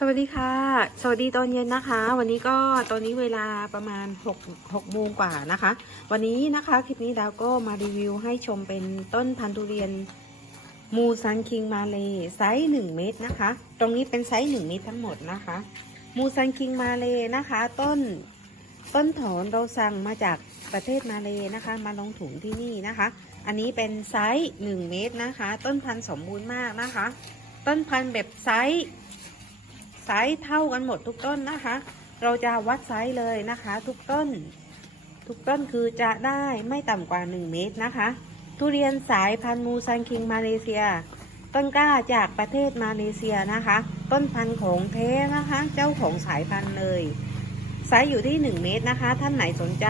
สวัสดีค่ะ สวัสดีตอนเย็นนะคะ วันนี้ก็ตอนนี้เวลาประมาณ6 6โมงกว่านะคะ วันนี้นะคะคลิปนี้ดาวก็มารีวิวให้ชมเป็นต้นพันธุ์ทุเรียนมูซันคิงมาเลไซส์1เมตรนะคะ ตรงนี้เป็นไซส์1เมตรทั้งหมดนะคะ มูซันคิงมาเลนะคะ ต้นต้นถอนเราสั่งมาจากประเทศมาเลนะคะ มาลงถุงที่นี่นะคะ อันนี้เป็นไซส์1เมตรนะคะ ต้นพันธุ์สมบูรณ์มากนะคะ ต้นพันธุ์แบบไซส์ ไซส์เท่ากันหมดทุกต้นนะคะ เราจะวัดไซส์เลยนะคะ ทุกต้น ทุกต้นคือจะได้ไม่ต่ำกว่า 1 เมตรนะคะ ทุเรียนสายพันธุ์มูซันคิงมาเลเซีย ต้นกล้าจากประเทศมาเลเซียนะคะ ต้นพันธุ์ของแท้นะคะ เจ้าของสายพันธุ์เลยไซส์อยู่ที่ 1 เมตรนะคะ ท่านไหนสนใจ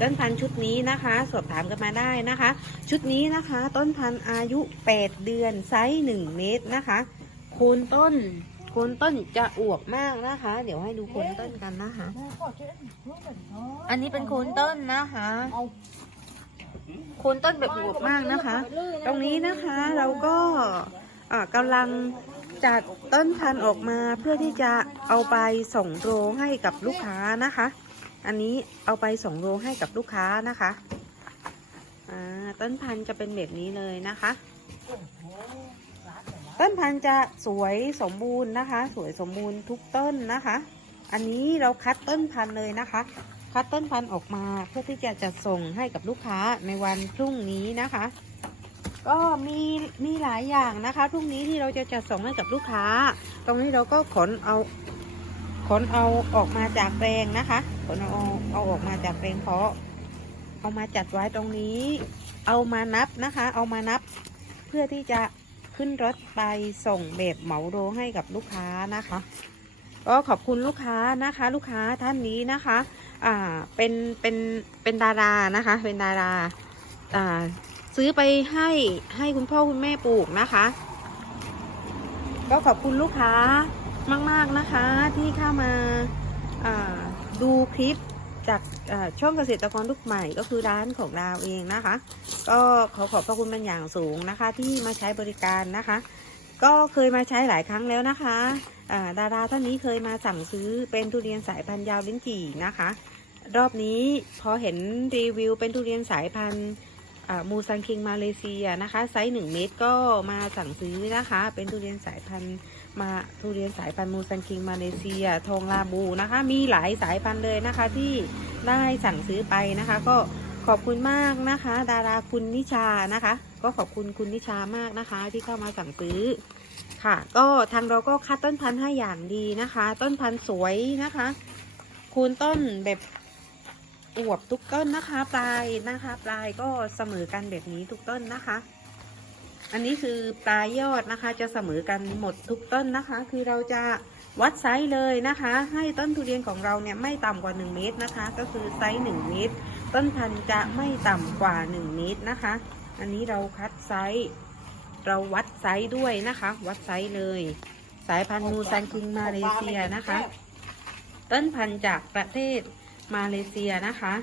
ต้นพันธุ์ชุดนี้นะคะ สอบถามกันมาได้นะคะ ชุดนี้นะคะ ต้นพันธุ์อายุ 8 เดือนไซส์1เมตรนะคะโคนต้น โคนต้นจะอวบมากนะคะ เดี๋ยวให้ดูโคนต้นกันนะคะ อันนี้เป็นโคนต้นนะคะโคนต้นแบบอวบมากนะคะ ตรงนี้นะคะเราก็อ่ากำลังจัดต้นพันธุ์ออกมาเพื่อที่จะเอาไปส่งโรให้กับลูกค้านะคะ อันนี้เอาไปส่งโรให้กับลูกค้านะคะอ่าต้นพันธุ์จะเป็นแบบนี้เลยนะคะ ต้นพันธุ์จะสวยสมบูรณ์นะคะ สวยสมบูรณ์ทุกต้นนะคะ อันนี้เราคัดต้นพันธุ์เลยนะคะ คัดต้นพันธุ์ออกมาเพื่อที่จะจัดส่งให้กับลูกค้าในวันพรุ่งนี้นะคะ ก็มีมีหลายอย่างนะคะพรุ่งนี้ที่เราจะจัดส่งให้กับลูกค้า ตรงนี้เราก็ขนเอาขนเอาออกมาจากแปลงนะคะขนเอาเอาออกมาจากแปลงเพาะ เอามาจัดไว้ตรงนี้ เอามานับนะคะ เอามานับเพื่อที่จะ ขึ้นรถไปส่งแบบเหมาโรให้กับลูกค้านะคะ ก็ขอบคุณลูกค้านะคะ ลูกค้าท่านนี้นะคะ อ่าเป็นเป็นเป็นดารานะคะ เป็นดาราอ่าซื้อไปให้ให้คุณพ่อคุณแม่ปลูกนะคะ ก็ขอบคุณลูกค้ามาก ๆนะคะที่เข้ามาอ่าดูคลิป จากช่องเกษตรกรลุกใหม่ก็คือร้านของเราเองนะคะ ก็ขอขอบพระคุณเป็นอย่างสูงนะคะ ที่มาใช้บริการนะคะ ก็เคยมาใช้หลายครั้งแล้วนะคะดาราท่านนี้เคยมาสั่งซื้อเป็นทุเรียนสายพันธุ์ยาวลิ้นจี่นะคะ รอบนี้พอเห็นรีวิวเป็นทุเรียนสายพันธุ์ มูซังคิงมาเลเซียนะคะไซส์หนึ่งเมตรก็มาสั่งซื้อนะคะ เป็นทุเรียนสายพันธุ์มาทุเรียนสายพันธุ์มูซังคิงมาเลเซีย ทองลาบูนะคะ มีหลายสายพันธุ์เลยนะคะที่ได้สั่งซื้อไปนะคะ ก็ขอบคุณมากนะคะ ดาราคุณนิชานะคะ ก็ขอบคุณคุณนิชามากนะคะ ที่เข้ามาสั่งซื้อค่ะ ก็ทางเราก็คัดต้นพันธุ์ให้อย่างดีนะคะ ต้นพันธุ์สวยนะคะคูณต้นแบบ อวบทุกต้นนะคะ ปลายนะคะ ปลายก็เสมอกันแบบนี้ทุกต้นนะคะ อันนี้คือปลายยอดนะคะ จะเสมอกันหมดทุกต้นนะคะ คือเราจะวัดไซส์เลยนะคะ ให้ต้นทุเรียนของเราเนี่ยไม่ต่ำกว่า 1 เมตรนะคะ ก็คือไซส์1เมตร ต้นพันธุ์จะไม่ต่ำกว่า 1 เมตรนะคะ อันนี้เราคัดไซส์เราวัดไซส์ด้วยนะคะ วัดไซส์เลย สายพันธุ์มูซันคิงมาเลเซียนะคะ ต้นพันธุ์จากประเทศ มาเลเซียนะคะ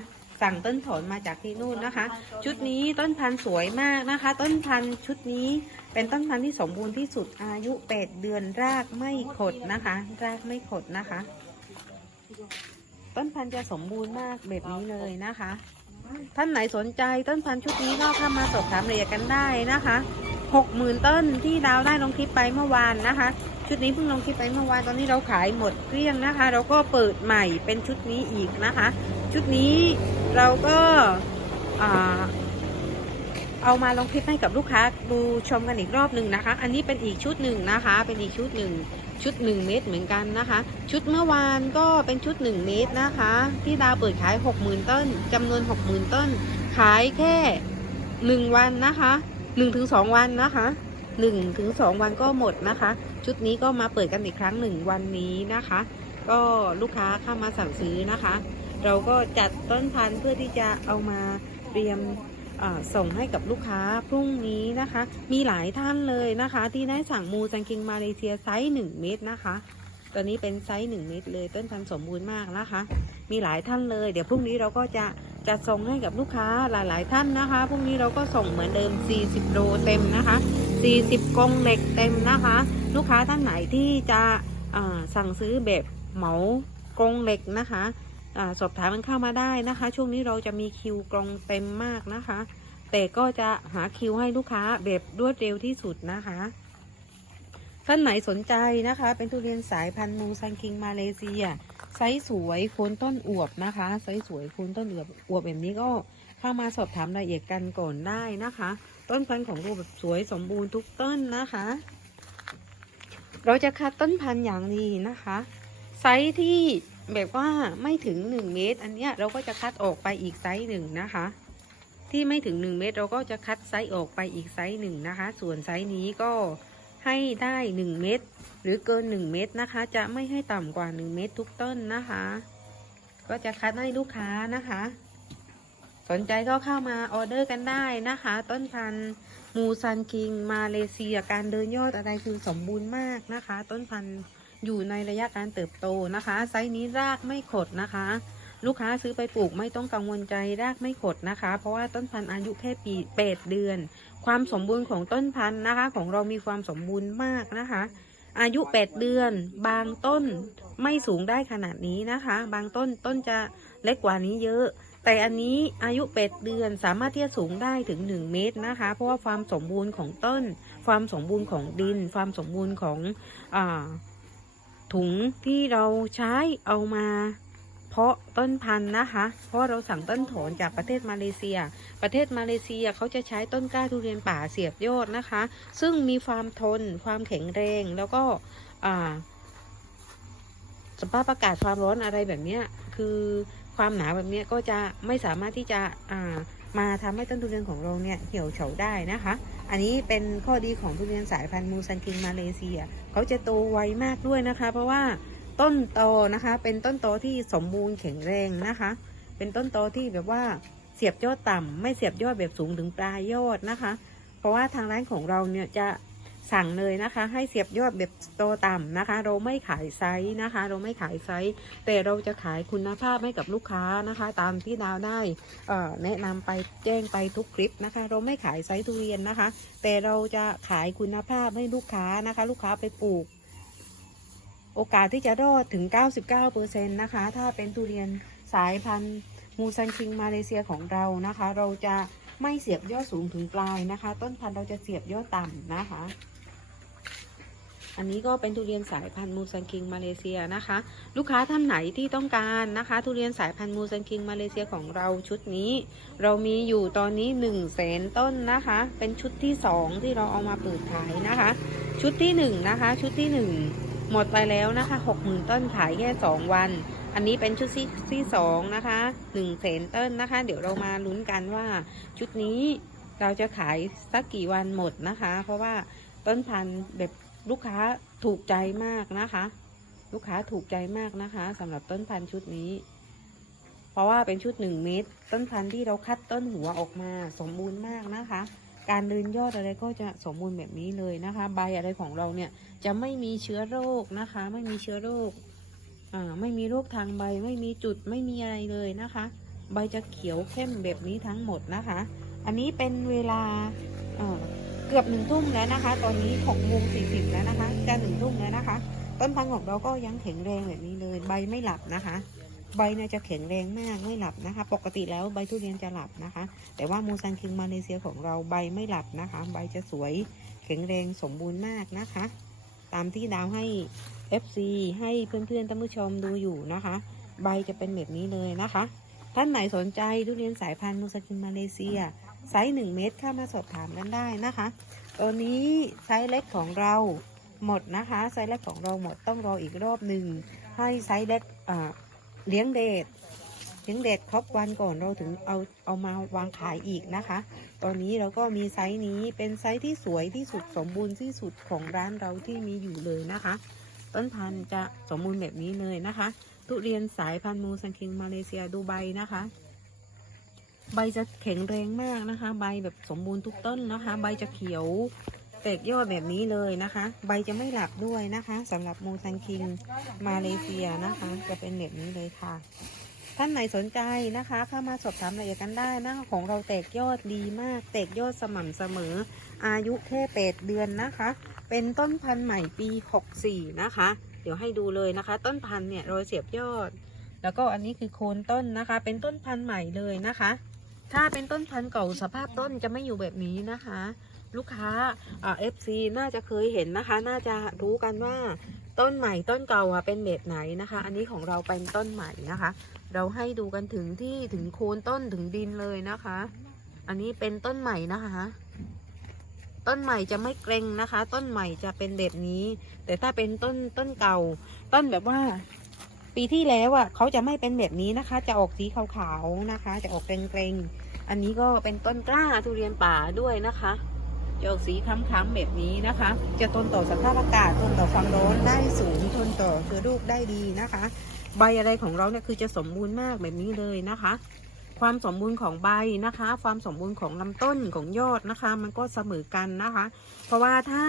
สั่งต้นถอนมาจากที่นู่นนะคะ ชุดนี้ต้นพันธุ์สวยมากนะคะ ต้นพันธุ์ชุดนี้เป็นต้นพันธุ์ที่สมบูรณ์ที่สุดอายุ8เดือนรากไม่ขดนะคะ รากไม่ขดนะคะ ต้นพันธุ์จะสมบูรณ์มากแบบนี้เลยนะคะ ท่านไหนสนใจต้นพันธุ์ชุดนี้ก็เข้ามาสอบถามรายละเอียดกันได้นะคะหกหมื่นต้นที่ดาวได้ลงคลิปไปเมื่อวานนะคะ ชุดนี้เพิ่งลงคลิปไปเมื่อวานตอนนี้เราขายหมดเกลี้ยงนะคะ เราก็เปิดใหม่เป็นชุดนี้อีกนะคะ ชุดนี้เราก็เอามาลงคลิปให้กับลูกค้าดูชมกันอีกรอบหนึ่งนะคะ อันนี้เป็นอีกชุดหนึ่งนะคะ เป็นอีกชุดหนึ่งชุด 1 เมตรเหมือนกันนะคะ ชุดเมื่อวานก็เป็นชุด 1 เมตรนะคะ ที่ดาวเปิดขาย 60,000 ต้นจำนวน 60,000 ต้น ขายแค่ 1 วันนะคะ 1-2 วันนะคะ 1-2วันก็หมดนะคะ ชุดนี้ก็มาเปิดกันอีกครั้งหนึ่งวันนี้นะคะ ก็ลูกค้าเข้ามาสั่งซื้อนะคะ เราก็จัดต้นพันธุ์เพื่อที่จะเอามาเตรียมส่งให้กับลูกค้าพรุ่งนี้นะคะ มีหลายท่านเลยนะคะ ที่ได้สั่งมูซังคิงมาเลเซียไซส์1เมตรนะคะตอนนี้เป็นไซส์1เมตรเลยต้นพันธุ์สมบูรณ์มากนะคะ มีหลายท่านเลย เดี๋ยวพรุ่งนี้เราก็จะจะส่งให้กับลูกค้าหลาย ๆ ท่านนะคะพรุ่งนี้เราก็ส่งเหมือนเดิม 40 โลเต็มนะคะ 40กรงเหล็กเต็มนะคะ ลูกค้าท่านไหนที่จะสั่งซื้อแบบเหมากรงเหล็กนะคะอสอบถามมันเข้ามาได้นะคะ ช่วงนี้เราจะมีคิวกรงเต็มมากนะคะ แต่ก็จะหาคิวให้ลูกค้าแบบรวดเร็วที่สุดนะคะ ท่านไหนสนใจนะคะ เป็นทุเรียนสายพันธุ์มูซันคิงมาเลเซียไซส์สวยโคนต้นอวบนะคะไซส์สวยโคนต้นอวบอวบแบบนี้ก็เข้ามาสอบถามรายละเอียดกันก่อนได้นะคะ ต้นพันธุ์ของเราแบบสวยสมบูรณ์ทุกต้นนะคะ เราจะคัดต้นพันธุ์อย่างดีนะคะ ไซส์ที่แบบว่าไม่ถึง 1 เมตร อันเนี้ยเราก็จะคัดออกไปอีกไซส์หนึ่งนะคะ ที่ไม่ถึง 1 เมตร เราก็จะคัดไซส์ออกไปอีกไซส์หนึ่งนะคะ ส่วนไซส์นี้ก็ให้ได้ 1 เมตร หรือเกิน 1 เมตรนะคะ จะไม่ให้ต่ำกว่า 1 เมตรทุกต้นนะคะ ก็จะคัดให้ลูกค้านะคะ สนใจก็เข้ามาออเดอร์กันได้นะคะ ต้นพันธุ์มูซันคิง มาเลเซียการเดินยอดอะไรคือสมบูรณ์มากนะคะ ต้นพันธุ์อยู่ในระยะการเติบโตนะคะ ไซส์นี้รากไม่ขดนะคะ ลูกค้าซื้อไปปลูกไม่ต้องกังวลใจรากไม่ขดนะคะ เพราะว่าต้นพันธุ์อายุแค่ปีเปดเดือน ความสมบูรณ์ของต้นพันธุ์นะคะ ของเรามีความสมบูรณ์มากนะคะ อายุ 8 เดือน บางต้นไม่สูงได้ขนาดนี้นะคะ บางต้นต้นจะเล็กกว่านี้เยอะ แต่อันนี้อายุ8เดือนสามารถที่จะสูงได้ถึง 1 เมตรนะคะ เพราะว่าความสมบูรณ์ของต้น ความสมบูรณ์ของดิน ความสมบูรณ์ของอถุงที่เราใช้เอามาเพาะต้นพันธุ์นะคะ เพราะเราสั่งต้นถอนจากประเทศมาเลเซีย ประเทศมาเลเซียเขาจะใช้ต้นกล้าทุเรียนป่าเสียบยอดนะคะ ซึ่งมีความทน ความแข็งแรง แล้วก็สภาพอากาศความร้อนอะไรแบบนี้คือ ความหนาแบบนี้ก็จะไม่สามารถที่จะามาทำให้ต้นทุเรียนของเราเนี่ยเหี่ยวเฉาได้นะคะ อันนี้เป็นข้อดีของทุเรียนสายพันธุ์มูซันคิงมาเลเซีย เขาจะโตไวมากด้วยนะคะ เพราะว่าต้นโตนะคะ เป็นต้นโตที่สมบูรณ์แข็งแรงนะคะ เป็นต้นโตที่แบบว่าเสียบยอดต่ำไม่เสียบยอดแบบสูงถึงปลายยอดนะคะ เพราะว่าทางร้านของเราเนี่ยจะ สั่งเลยนะคะ ให้เสียบยอดแบบโตต่ำนะคะ เราไม่ขายไซส์นะคะ เราไม่ขายไซส์แต่เราจะขายคุณภาพให้กับลูกค้านะคะ ตามที่ดาวได้แนะนำไปแจ้งไปทุกคลิปนะคะ เราไม่ขายไซส์ทุเรียนนะคะ แต่เราจะขายคุณภาพให้ลูกค้านะคะ ลูกค้าไปปลูก โอกาสที่จะรอดถึง 99%นะคะ ถ้าเป็นทุเรียนสายพันธุ์มูซันคิงมาเลเซียของเรานะคะ เราจะไม่เสียบยอดสูงถึงปลายนะคะ ต้นพันธุ์เราจะเสียบยอดต่ำนะคะ อันนี้ก็เป็นทุเรียนสายพันธุ์มูซันคิงมาเลเซียนะคะ ลูกค้าท่านไหนที่ต้องการนะคะ ทุเรียนสายพันธุ์มูซันคิงมาเลเซียของเราชุดนี้ เรามีอยู่ตอนนี้1นึ่งแสนต้นนะคะ เป็นชุดที่ 2 ที่เราเอามาเปิดขายนะคะ ชุดที่1นะคะ ชุดที่ 1 หมดไปแล้วนะคะ60,000ต้นขายแค่ 2 วัน อันนี้เป็นชุดที่สองนะคะ1นึ่งแสนต้นนะคะ เดี๋ยวเรามาลุ้นกันว่าชุดนี้เราจะขายสักกี่วันหมดนะคะ เพราะว่าต้นพันธุ์แบบ ลูกค้าถูกใจมากนะคะ ลูกค้าถูกใจมากนะคะสำหรับต้นพันธุ์ชุดนี้ เพราะว่าเป็นชุดหนึ่งเม็ดต้นพันธุ์ที่เราคัดต้นหัวออกมาสมบูรณ์มากนะคะ การเดินยอดอะไรก็จะสมบูรณ์แบบนี้เลยนะคะ ใบอะไรของเราเนี่ยจะไม่มีเชื้อโรคนะคะ ไม่มีเชื้อโรคอ่าไม่มีโรคทางใบ ไม่มีจุดไม่มีอะไรเลยนะคะ ใบจะเขียวเข้มแบบนี้ทั้งหมดนะคะ อันนี้เป็นเวลาอ่อ เกือบหนึ่งทุ่มแล้วนะคะ ตอนนี้หกโมงสี่สิบแล้วนะคะ จะหนึ่งทุ่มแล้วนะคะ ต้นพันธุ์ของเราก็ยังแข็งแรงแบบนี้เลย ใบไม่หลับนะคะ ใบเนี่ยจะแข็งแรงมากไม่หลับนะคะ ปกติแล้วใบทุเรียนจะหลับนะคะ แต่ว่ามูซันคิงมาเลเซียของเราใบไม่หลับนะคะ ใบจะสวยแข็งแรงสมบูรณ์มากนะคะ ตามที่ดาวให้ FC ให้เพื่อนๆท่านผู้ชมดูอยู่นะคะ ใบจะเป็นแบบนี้เลยนะคะ ท่านไหนสนใจทุเรียนสายพันธุ์มูซันคิงมาเลเซีย ไซส์หนึ่งเมตรเข้ามาสอบถามกันได้นะคะ ตัวนี้ไซส์เล็กของเราหมดนะคะ ไซส์เล็กของเราหมดต้องรออีกรอบหนึ่งให้ไซส์เล็กเลี้ยงเดทเลี้ยงเดทครบวันก่อนเราถึงเอาเอามาวางขายอีกนะคะ ตอนนี้เราก็มีไซส์นี้เป็นไซส์ที่สวยที่สุดสมบูรณ์ที่สุดของร้านเราที่มีอยู่เลยนะคะ ต้นพันธุ์จะสมบูรณ์แบบนี้เลยนะคะ ทุเรียนสายพันธุ์มูซังคิงมาเลเซียดูใบนะคะ ใบจะแข็งแรงมากนะคะ ใบแบบสมบูรณ์ทุกต้นนะคะ ใบจะเขียวแตกยอดแบบนี้เลยนะคะ ใบจะไม่หลับด้วยนะคะสำหรับมูซันคิงมาเลเซียนะคะ จะเป็นแบบนี้เลยค่ะ ท่านไหนสนใจนะคะ เข้ามาสอบถามรายละเอียดกันได้นะคะของเราแตกยอดดีมาก แตกยอดสม่ำเสมอ อายุแค่8เดือนนะคะ เป็นต้นพันธุ์ใหม่ปี64นะคะ เดี๋ยวให้ดูเลยนะคะ ต้นพันธุ์เนี่ยโรยเสียบยอด แล้วก็อันนี้คือโคนต้นนะคะ เป็นต้นพันธุ์ใหม่เลยนะคะ ถ้าเป็นต้นพันธุ์เก่าสภาพต้นจะไม่อยู่แบบนี้นะคะ ลูกค้าอ่าเอฟซีน่าจะเคยเห็นนะคะ น่าจะรู้กันว่าต้นใหม่ต้นเก่าอะเป็นแบบไหนนะคะ อันนี้ของเราเป็นต้นใหม่นะคะ เราให้ดูกันถึงที่ถึงโคนต้นถึงดินเลยนะคะ อันนี้เป็นต้นใหม่นะคะ ต้นใหม่จะไม่เกรงนะคะ ต้นใหม่จะเป็นแบบนี้ แต่ถ้าเป็นต้นต้นเก่า ต้นแบบว่า ปีที่แล้วอะเขาจะไม่เป็นแบบนี้นะคะ จะออกสีขาวๆนะคะ จะออกเกรงๆ อันนี้ก็เป็นต้นกล้าทุเรียนป่าด้วยนะคะจะออกสีค้ำๆแบบนี้นะคะ จะทนต่อสภาพอากาศทนต่อความร้อนได้สูงทนต่อเชื้อโรคได้ดีนะคะ ใบอะไรของเราเนี่ยคือจะสมบูรณ์มากแบบนี้เลยนะคะ ความสมบูรณ์ของใบนะคะ ความสมบูรณ์ของลำต้นของยอดนะคะ มันก็เสมอกันนะคะ เพราะว่าถ้า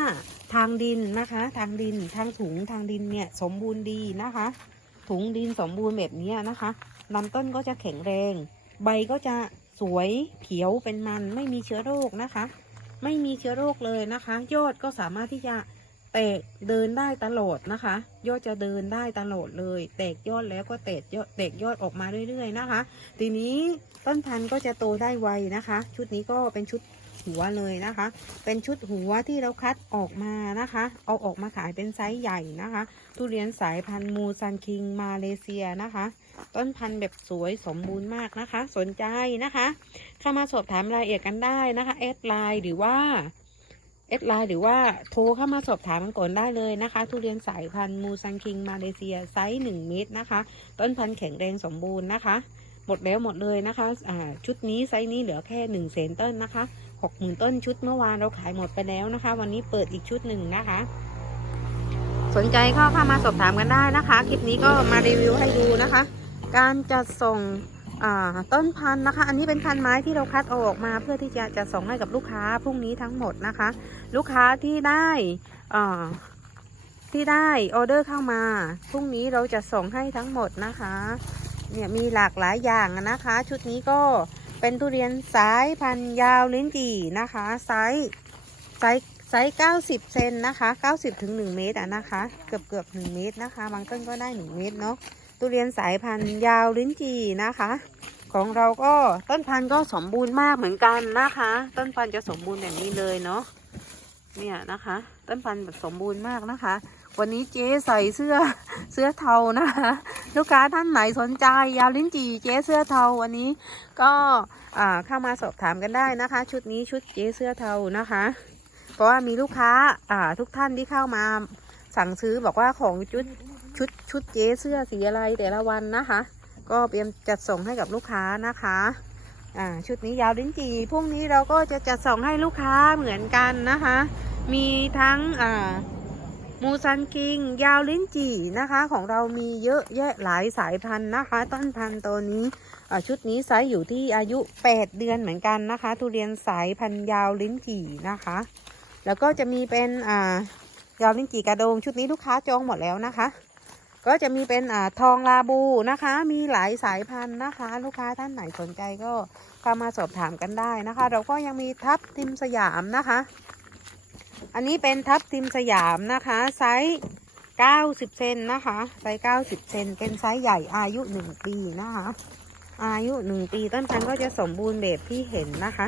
ทางดินนะคะ ทางดินทางถุงทางดินเนี่ยสมบูรณ์ดีนะคะ ถุงดินสมบูรณ์แบบนี้นะคะลำต้นก็จะแข็งแรง ใบก็จะสวยเขียวเป็นมันไม่มีเชื้อโรคนะคะ ไม่มีเชื้อโรคเลยนะคะ ยอดก็สามารถที่จะ แตกเดินได้ตลอดนะคะ ยอดจะเดินได้ตลอดเลย แตกยอดแล้วก็แตกยอดแตกยอดออกมาเรื่อย ๆ นะคะ ทีนี้ต้นพันธุ์ก็จะโตได้ไวนะคะ ชุดนี้ก็เป็นชุดหัวเลยนะคะ เป็นชุดหัวที่เราคัดออกมานะคะ เอาออกมาขายเป็นไซส์ใหญ่นะคะ ทุเรียนสายพันธุ์มูซันคิงมาเลเซียนะคะ ต้นพันธุ์แบบสวยสมบูรณ์มากนะคะ สนใจนะคะ เข้ามาสอบถามรายละเอียดกันได้นะคะแอดไลน์หรือว่า แอดไลน์หรือว่าโทรเข้ามาสอบถามกันก่อนได้เลยนะคะ ทุเรียนสายพันธุ์มูซันคิงมาเลเซียไซส์หนึ่งเมตรนะคะ ต้นพันธุ์แข็งแรงสมบูรณ์นะคะ หมดแล้วหมดเลยนะคะอ่าชุดนี้ไซส์นี้เหลือแค่หนึ่งเซนต้นนะคะหกหมื่นต้นชุดเมื่อวานเราขายหมดไปแล้วนะคะ วันนี้เปิดอีกชุดหนึ่งนะคะ สนใจเข้าเข้ามาสอบถามกันได้นะคะ คลิปนี้ก็มารีวิวให้ดูนะคะ การจัดส่ง ต้นพันธุ์นะคะ อันนี้เป็นพันธุ์ไม้ที่เราคัดอออกมาเพื่อที่จะจะส่งให้กับลูกค้าพรุ่งนี้ทั้งหมดนะคะ ลูกค้าที่ได้ที่ได้ออเดอร์เข้ามาพรุ่งนี้เราจะส่งให้ทั้งหมดนะคะ เนี่ยมีหลากหลายอย่างนะคะ ชุดนี้ก็เป็นทุเรียนสายพันธุ์ยาวลิ้นจี่นะคะไซส์ไซส์ไซส์90 เซนนะคะ 90ถึง1เมตรอะนะคะ เกือบเกือบ1เมตรนะคะบางต้นก็ได้ 1 เมตรเนาะ ทุเรียนสายพันธุ์ยาวลิ้นจี่นะคะ ของเราก็ต้นพันธุ์ก็สมบูรณ์มากเหมือนกันนะคะ ต้นพันธุ์จะสมบูรณ์แบบนี้เลยเนาะเนี่ยนะคะ ต้นพันธุ์แบบสมบูรณ์มากนะคะ วันนี้เจ๊ใส่เสื้อเสื้อเทานะคะ ลูกค้าท่านไหนสนใจ ยาวลิ้นจี่เจ๊เสื้อเทาวันนี้ก็เข้ามาสอบถามกันได้นะคะ ชุดนี้ชุดเจ๊เสื้อเทานะคะ เพราะว่ามีลูกค้าทุกท่านที่เข้ามาสั่งซื้อบอกว่าของชุด ชุดชุดเจ๊เสื้อสีอะไรแต่ละวันนะคะ ก็เตรียมจัดส่งให้กับลูกค้านะคะอ่าชุดนี้ยาวลิ้นจี่พรุ่งนี้เราก็จะจัดส่งให้ลูกค้าเหมือนกันนะคะ มีทั้งอ่ามูซันคิง ยาวลิ้นจี่นะคะ ของเรามีเยอะแยะหลายสายพันธุ์นะคะ ต้นพันธุ์ตัวนี้ชุดนี้ไซส์อยู่ที่อายุ 8 เดือนเหมือนกันนะคะ ทุเรียนสายพันธุ์ยาวลิ้นจี่นะคะ แล้วก็จะมีเป็นอ่ายาวลิ้นจี่กระโดง ชุดนี้ลูกค้าจองหมดแล้วนะคะ ก็จะมีเป็นอ่าทองลาบูนะคะ มีหลายสายพันธุ์นะคะ ลูกค้าท่านไหนสนใจก็เข้ามาสอบถามกันได้นะคะ เราก็ยังมีทับทิมสยามนะคะ อันนี้เป็นทับทิมสยามนะคะ ไซส์ 90 เซนนะคะ ไซส์ 90 เซนเป็นไซส์ใหญ่อายุ 1 ปีนะคะ อายุ 1 ปีต้นพันธุ์ก็จะสมบูรณ์แบบที่เห็นนะคะ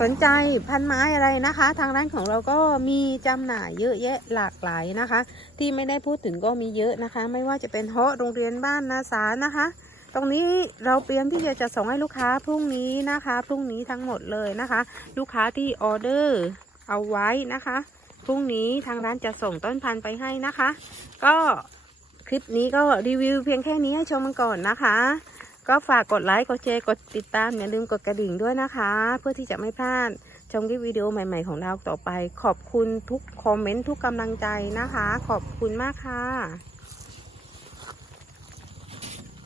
สนใจพันไม้อะไรนะคะ ทางร้านของเราก็มีจำหน่ายเยอะแยะหลากหลายนะคะ ที่ไม่ได้พูดถึงก็มีเยอะนะคะ ไม่ว่าจะเป็นเฮาะโรงเรียนบ้านนาสานะคะ ตรงนี้เราเตรียมที่จะจะส่งให้ลูกค้าพรุ่งนี้นะคะ พรุ่งนี้ทั้งหมดเลยนะคะ ลูกค้าที่ออเดอร์เอาไว้นะคะพรุ่งนี้ทางร้านจะส่งต้นพันธุ์ไปให้นะคะ ก็คลิปนี้ก็รีวิวเพียงแค่นี้ให้ชมกันก่อนนะคะ ก็ฝากกดไลค์ กดแชร์ กดติดตาม อย่าลืมกดกระดิ่งด้วยนะคะ เพื่อที่จะไม่พลาดชมคลิปวิดีโอใหม่ๆของเราต่อไป ขอบคุณทุกคอมเมนต์ทุกกำลังใจนะคะ ขอบคุณมากค่ะ